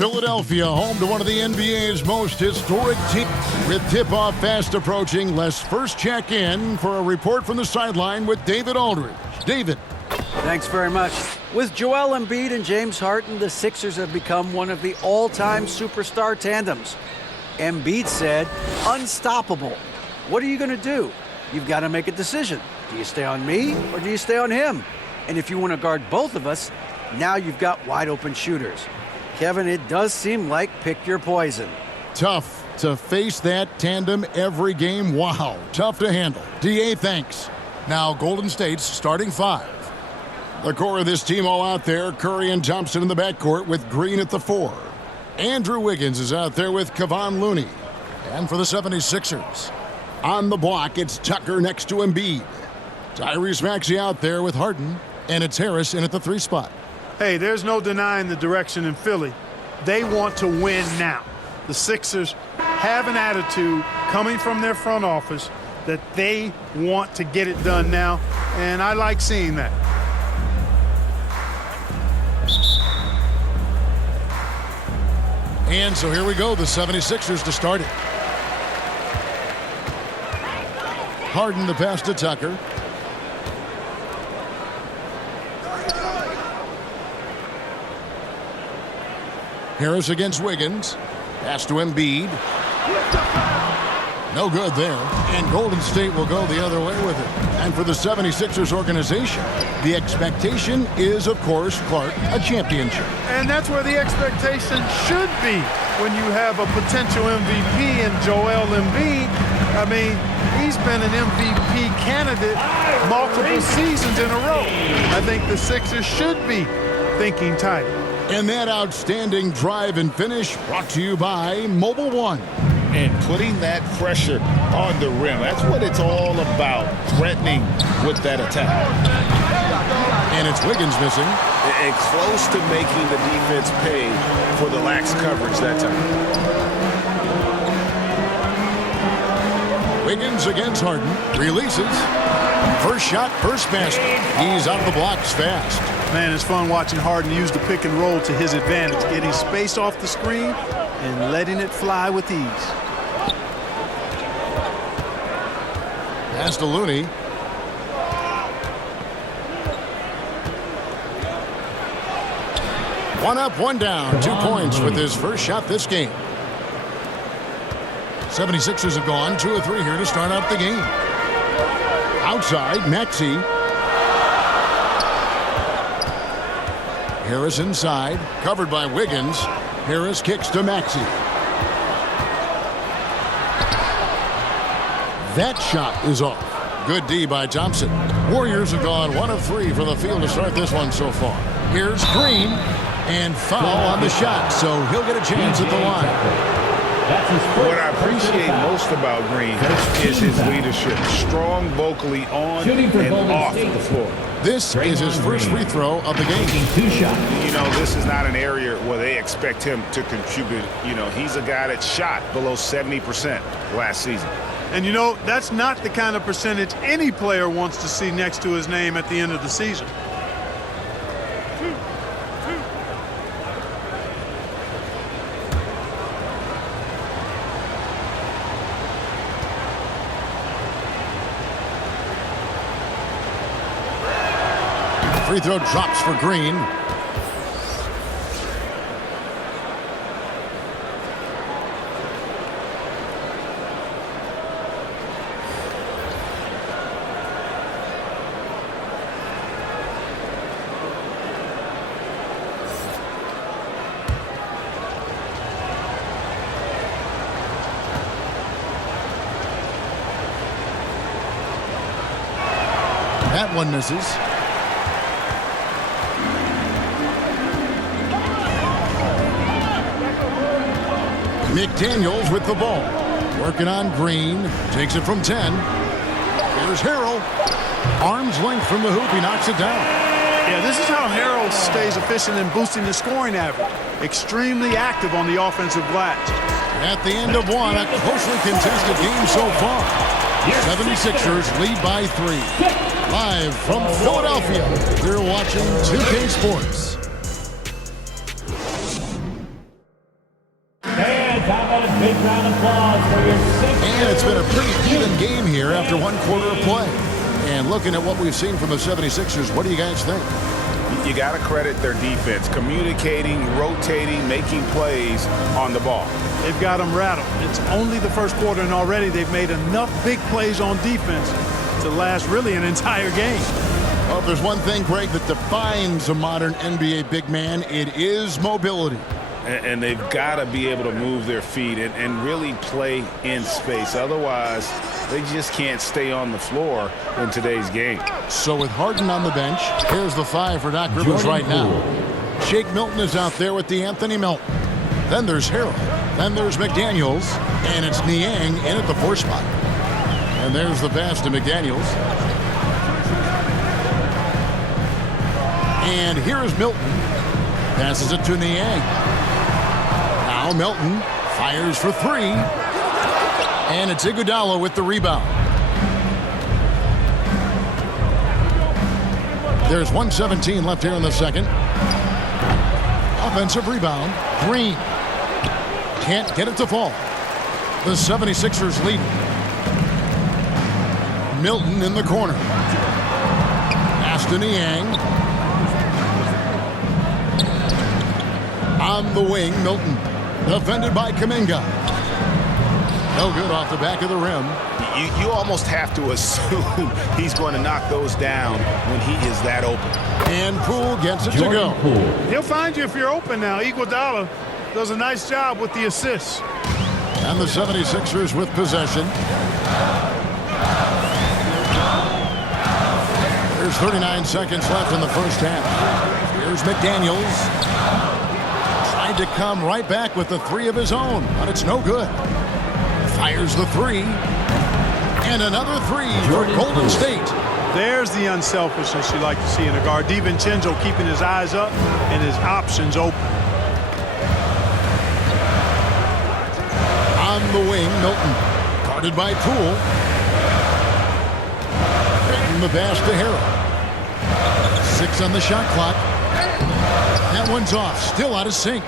Philadelphia, home to one of the NBA's most historic teams. With tip-off fast approaching, let's first check in for a report from the sideline with David Aldridge. David. Thanks very much. With Joel Embiid and James Harden, the Sixers have become one of the all-time superstar tandems. Embiid said, unstoppable. What are you going to do? You've got to make a decision. Do you stay on me or do you stay on him? And if you want to guard both of us, now you've got wide-open shooters. Kevin, it does seem like pick your poison. Tough to face that tandem every game. Wow, tough to handle. DA, thanks. Now Golden State's starting five. The core of this team all out there. Curry and Thompson in the backcourt with Green at the 4. Andrew Wiggins is out there with Kevon Looney. And for the 76ers, on the block, it's Tucker next to Embiid. Tyrese Maxey out there with Harden. And it's Harris in at the 3 spot. Hey, there's no denying the direction in Philly. They want to win now. The Sixers have an attitude coming from their front office that they want to get it done now, and I like seeing that. And so here we go, the 76ers to start it. Harden the pass to Tucker. Harris against Wiggins. Pass to Embiid. No good there. And Golden State will go the other way with it. And for the 76ers organization, the expectation is, of course, Clark, a championship. And that's where the expectation should be when you have a potential MVP in Joel Embiid. I mean, he's been an MVP candidate multiple seasons in a row. I think the Sixers should be thinking title. And that outstanding drive and finish brought to you by Mobile One. And putting that pressure on the rim. That's what it's all about, threatening with that attack. And it's Wiggins missing. And close to making the defense pay for the lax coverage that time. Wiggins against Harden. Releases. First shot, first basket. He's out of the blocks fast. Man, it's fun watching Harden use the pick and roll to his advantage, getting space off the screen and letting it fly with ease. Pass to Looney. One up, one down. 2 points with his first shot this game. 76ers have gone 2 of 3 here to start out the game. Outside, Maxey. Harris inside, covered by Wiggins. Harris kicks to Maxey. That shot is off. Good D by Thompson. Warriors have gone 1 of 3 from the field to start this one so far. Here's Green, and foul on the shot, so he'll get a chance at the line. What I appreciate most about Green is his leadership. Strong vocally on and off the floor. This is his first free throw of the game. You know, this is not an area where they expect him to contribute. You know, he's a guy that shot below 70% last season. And, you know, that's not the kind of percentage any player wants to see next to his name at the end of the season. Free throw drops for Green. That one misses. McDaniels with the ball. Working on Green. Takes it from 10. Here's Harrell. Arm's length from the hoop. He knocks it down. Yeah, this is how Harrell stays efficient in boosting the scoring average. Extremely active on the offensive glass. At the end of one, a closely contested game so far. 76ers lead by 3. Live from Philadelphia, you're watching 2K Sports. And it's been a pretty even game here after one quarter of play. And looking at what we've seen from the 76ers, what do you guys think? You got to credit their defense, communicating, rotating, making plays on the ball. They've got them rattled. It's only the first quarter, and already they've made enough big plays on defense to last really an entire game. Well, if there's one thing, Greg, that defines a modern NBA big man, it is mobility. And they've got to be able to move their feet and really play in space. Otherwise, they just can't stay on the floor in today's game. So with Harden on the bench, here's the 5 for Doc Rivers right now. Shake Milton is out there with DeAnthony Melton. Then there's Harrell. Then there's McDaniels. And it's Niang in at the 4 spot. And there's the pass to McDaniels. And here's Milton. Passes it to Niang. Now Milton fires for 3. And it's Iguodala with the rebound. There's 1:17 left here in the second. Offensive rebound. Green. Can't get it to fall. The 76ers lead. Milton in the corner. Pass to Niang. On the wing, Milton. Defended by Kuminga. No good off the back of the rim. You almost have to assume he's going to knock those down when he is that open. And Poole gets it to go. He'll find you if you're open now. Iguodala does a nice job with the assists. And the 76ers with possession. There's 39 seconds left in the first half. Here's McDaniels. Tried to come right back with the 3 of his own, but it's no good. Fires the 3. And another 3 for Golden State. There's the unselfishness you like to see in a guard. DiVincenzo keeping his eyes up and his options open. On the wing, Milton. Guarded by Poole. Getting the pass to Harrell. 6 on the shot clock. That one's off. Still out of sync.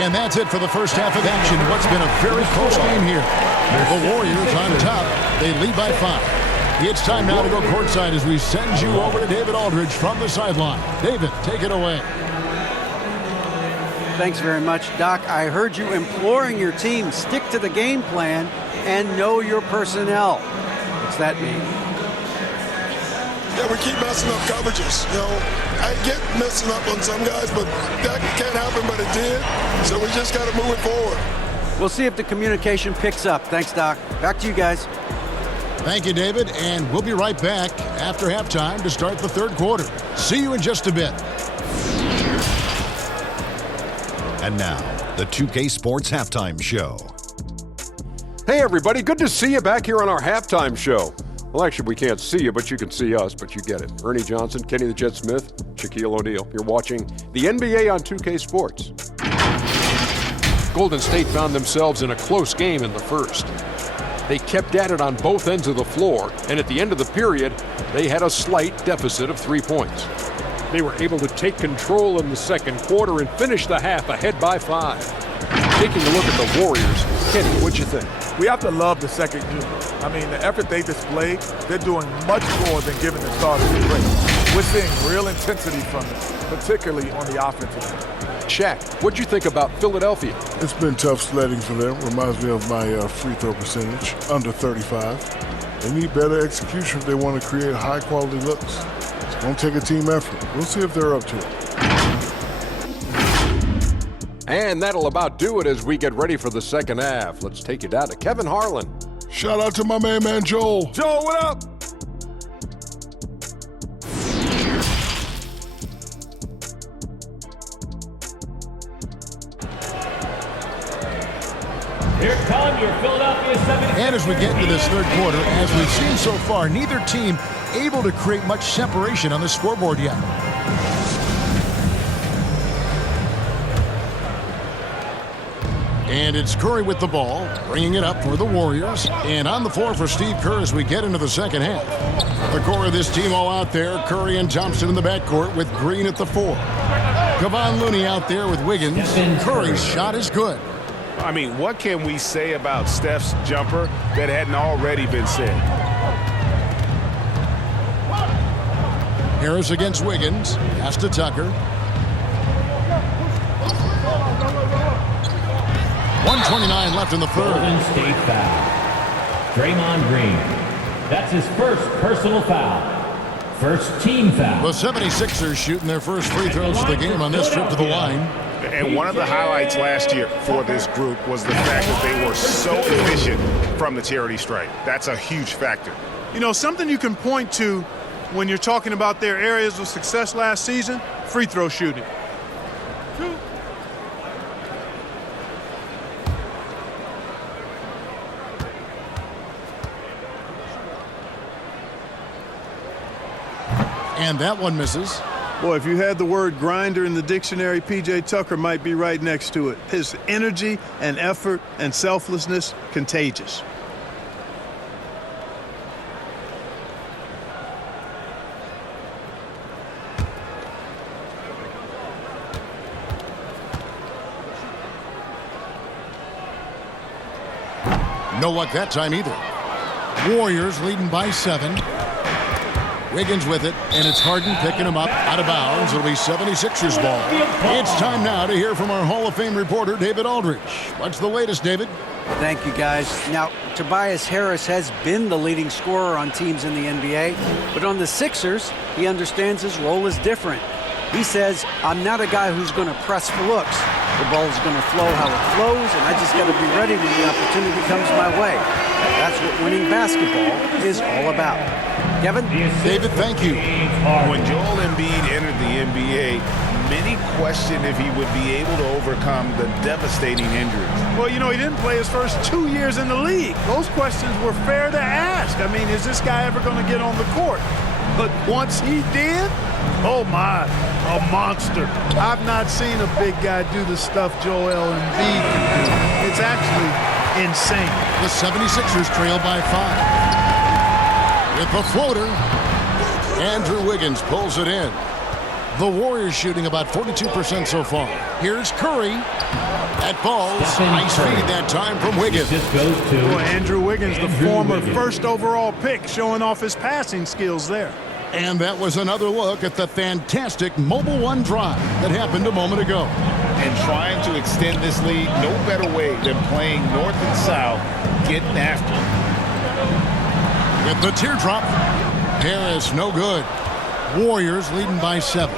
And that's it for the first half of action. What's been a very close game here. The Warriors on top. They lead by 5. It's time now to go courtside as we send you over to David Aldridge from the sideline. David, take it away. Thanks very much, Doc. I heard you imploring your team, stick to the game plan and know your personnel. What's that mean? Yeah, we keep messing up coverages. You know, I get messing up on some guys, but that can't happen, but it did. So we just got to move it forward. We'll see if the communication picks up. Thanks, Doc. Back to you guys. Thank you, David, and we'll be right back after halftime to start the third quarter. See you in just a bit. And now, the 2K Sports Halftime Show. Hey, everybody. Good to see you back here on our halftime show. Well, actually, we can't see you, but you can see us, but you get it. Ernie Johnson, Kenny the Jet Smith, Shaquille O'Neal. You're watching the NBA on 2K Sports. Golden State found themselves in a close game in the first. They kept at it on both ends of the floor, and at the end of the period, they had a slight deficit of 3 points. They were able to take control in the second quarter and finish the half ahead by 5. Taking a look at the Warriors, Kenny, what'd you think? We have to love the second unit. I mean, the effort they displayed, they're doing much more than giving the starters a break. We're seeing real intensity from them, particularly on the offensive end. Shaq, what'd you think about Philadelphia? It's been tough sledding for them. Reminds me of my free throw percentage, under 35. They need better execution if they want to create high-quality looks. It's going to take a team effort. We'll see if they're up to it. And that'll about do it as we get ready for the second half. Let's take you down to Kevin Harlan. Shout out to my man Joel. Joel, what up? Here come your Philadelphia 76ers. And as we get into this third quarter, as we've seen so far, neither team able to create much separation on the scoreboard yet. And it's Curry with the ball, bringing it up for the Warriors. And on the floor for Steve Kerr as we get into the second half. The core of this team all out there, Curry and Thompson in the backcourt with Green at the 4. Kevon Looney out there with Wiggins. Curry's shot is good. I mean, what can we say about Steph's jumper that hadn't already been said? Harris against Wiggins. Pass to Tucker. 1:29 left in the third. Golden State foul. Draymond Green. That's his first personal foul. First team foul. The 76ers shooting their first free throws of the game on this trip to the line. And one of the highlights last year for this group was the fact that they were so efficient from the charity stripe. That's a huge factor. You know, something you can point to when you're talking about their areas of success last season, free throw shooting. And that one misses. Boy, if you had the word grinder in the dictionary, P.J. Tucker might be right next to it. His energy and effort and selflessness, contagious. No luck that time either. Warriors leading by 7. Wiggins with it, and it's Harden picking him up out of bounds. It'll be 76ers ball. It's time now to hear from our Hall of Fame reporter, David Aldridge. What's the latest, David? Thank you, guys. Now, Tobias Harris has been the leading scorer on teams in the NBA, but on the Sixers, he understands his role is different. He says, I'm not a guy who's going to press for looks. The ball's going to flow how it flows, and I just got to be ready when the opportunity comes my way. That's what winning basketball is all about. Kevin? David, thank you. When Joel Embiid entered the NBA, many questioned if he would be able to overcome the devastating injuries. Well, you know, he didn't play his first 2 years in the league. Those questions were fair to ask. I mean, is this guy ever going to get on the court? But once he did, oh my, a monster. I've not seen a big guy do the stuff Joel Embiid can do. It's actually insane. The 76ers trail by 5. With the floater, Andrew Wiggins pulls it in. The Warriors shooting about 42% so far. Here's Curry. That falls. Nice feed that time from Wiggins. Just goes to Andrew Wiggins, the former first overall pick, showing off his passing skills there. And that was another look at the fantastic Mobile One drive that happened a moment ago. And trying to extend this lead, no better way than playing north and south, getting after it. With the teardrop, Harris no good. Warriors leading by 7.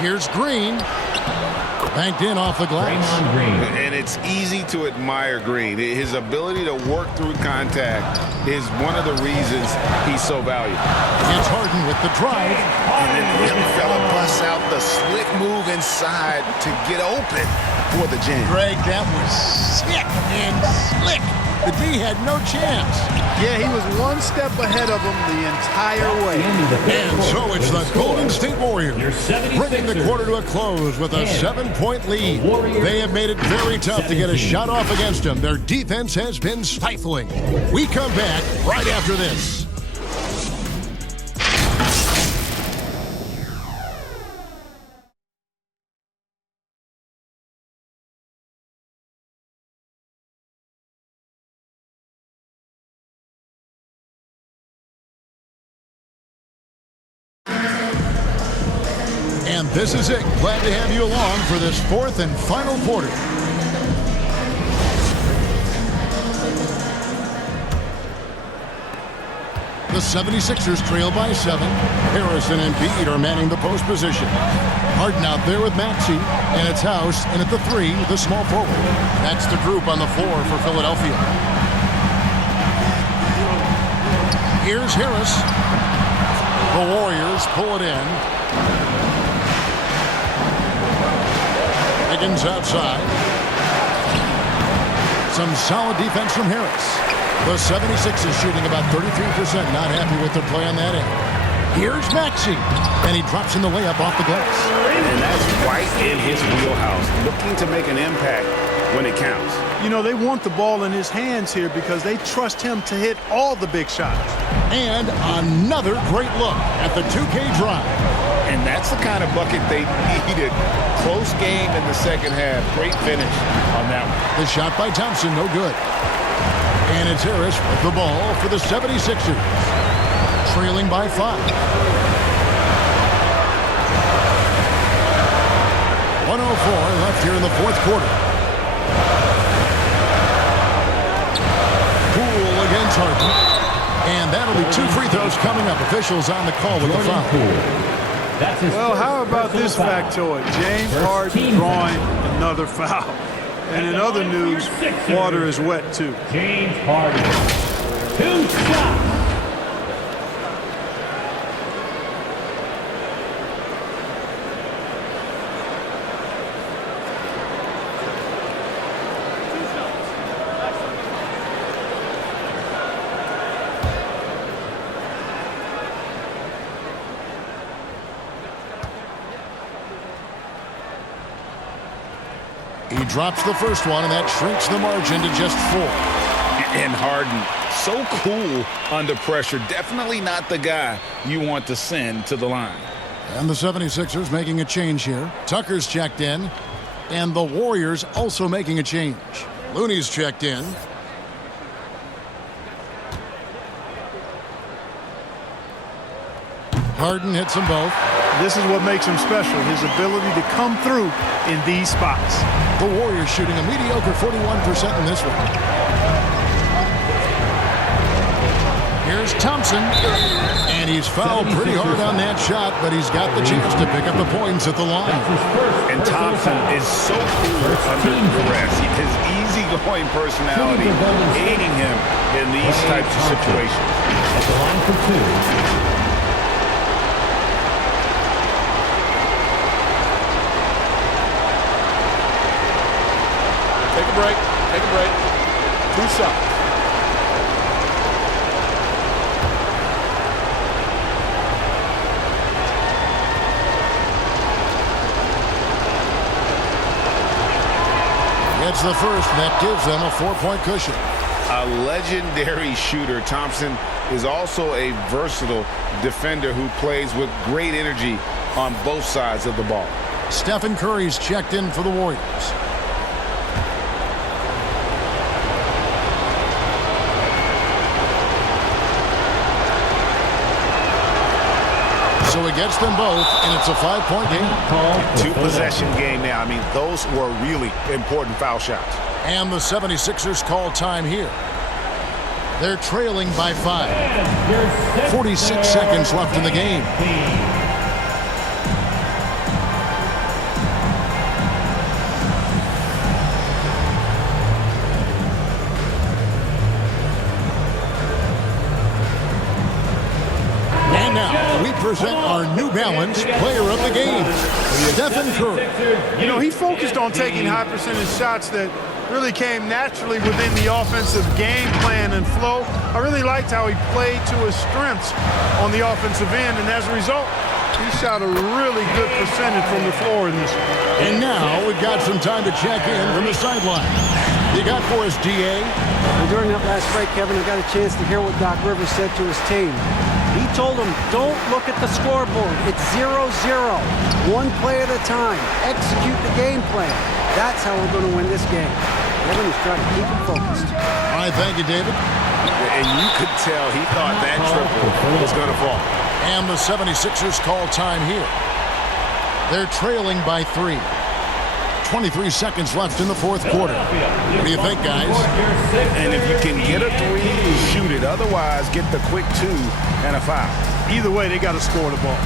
Here's Green. Banked in off the glass. And it's easy to admire Green. His ability to work through contact is one of the reasons he's so valuable. It's Harden with the drive. And then the young fella busts out the slick move inside to get open for the jam. Greg, that was sick and slick. The D had no chance. Yeah, he was one step ahead of him the entire way. And so it's the Golden State Warriors bringing the quarter to a close with a 7-point lead. They have made it very tough to get a shot off against them. Their defense has been stifling. We come back right after this. And this is it. Glad to have you along for this 4th and final quarter. The 76ers trail by 7. Harrison and Embiid are manning the post position. Harden out there with Maxey, and it's House in at the 3, the small forward. That's the group on the floor for Philadelphia. Here's Harris. The Warriors pull it in. Wiggins outside. Some solid defense from Harris. The 76ers shooting about 33%. Not happy with their play on that end. Here's Maxey. And he drops in the layup off the glass. And that's right in his wheelhouse. Looking to make an impact when it counts. You know, they want the ball in his hands here because they trust him to hit all the big shots. And another great look at the 2K drive. And that's the kind of bucket they needed. Close game in the second half. Great finish on that one. The shot by Thompson, no good. And it's Harris with the ball for the 76ers. Trailing by 5. 1:04 left here in the fourth quarter. Poole against Harden. And that'll be 2 free throws coming up. Officials on the call with the foul. Well, how about this factoid? James Harden drawing another foul. And in other news, water is wet too. James Harden. 2 shots. He drops the first one, and that shrinks the margin to just 4. And Harden, so cool under pressure. Definitely not the guy you want to send to the line. And the 76ers making a change here. Tucker's checked in, and the Warriors also making a change. Looney's checked in. Harden hits them both. This is what makes him special, his ability to come through in these spots. The Warriors shooting a mediocre 41% in this one. Here's Thompson. And he's fouled pretty hard on that shot, but he's got the chance to pick up the points at the line. And Thompson is so cool under duress. His easygoing personality aiding him in these types of situations. At the line for 2. Take a break. Take a break. 2 shots. Gets the first, and that gives them a 4-point cushion. A legendary shooter, Thompson is also a versatile defender who plays with great energy on both sides of the ball. Stephen Curry's checked in for the Warriors. So he gets them both, and it's a 5-point game. 2-possession game now. I mean, those were really important foul shots. And the 76ers call time here. They're trailing by 5. 46 seconds left in the game. And now we present our New Balance Player of the Game, Stephen Curry. You know, he focused on taking high percentage shots that really came naturally within the offensive game plan and flow. I really liked how he played to his strengths on the offensive end, and as a result, he shot a really good percentage from the floor in this one. And now we've got some time to check in from the sideline. You got for us, DA? Well, during that last break, Kevin, I got a chance to hear what Doc Rivers said to his team. He told them, don't look at the scoreboard. It's 0-0. One play at a time. Execute the game plan. That's how we're going to win this game. Kevin is trying to keep them focused. All right, thank you, David. And you could tell he thought that triple was going to fall. And the 76ers call time here. They're trailing by 3. 23 seconds left in the fourth quarter. What do you think, guys? And if you can get a 3, shoot it. Otherwise, get the quick 2 and a foul. Either way, they got to score the ball.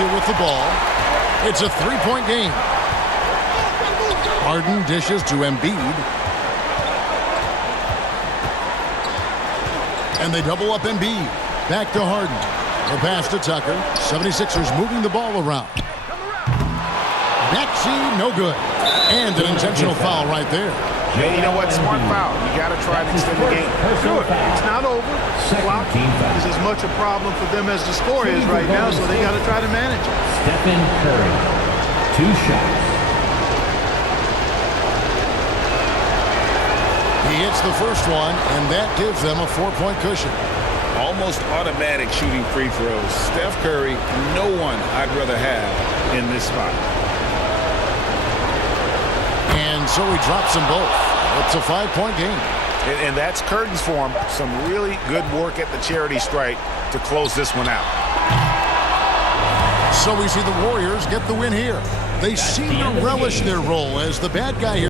With the ball. It's a 3-point game. Harden dishes to Embiid. And they double up Embiid. Back to Harden. The pass to Tucker. 76ers moving the ball around. Backseat, no good. And an intentional foul right there. Hey, you know what? Smart foul. You got to try to extend the game. Good. It's not over. Clock is as much a problem for them as the score is right now, so they got to try to manage it. Stephen Curry. 2 shots. He hits the first one, and that gives them a 4-point cushion. Almost automatic shooting free throws. Steph Curry, no one I'd rather have in this spot. And so he drops them both. It's a 5-point game. And that's curtains for him. Some really good work at the charity stripe to close this one out. So we see the Warriors get the win here. They seem to relish their role as the bad guy here.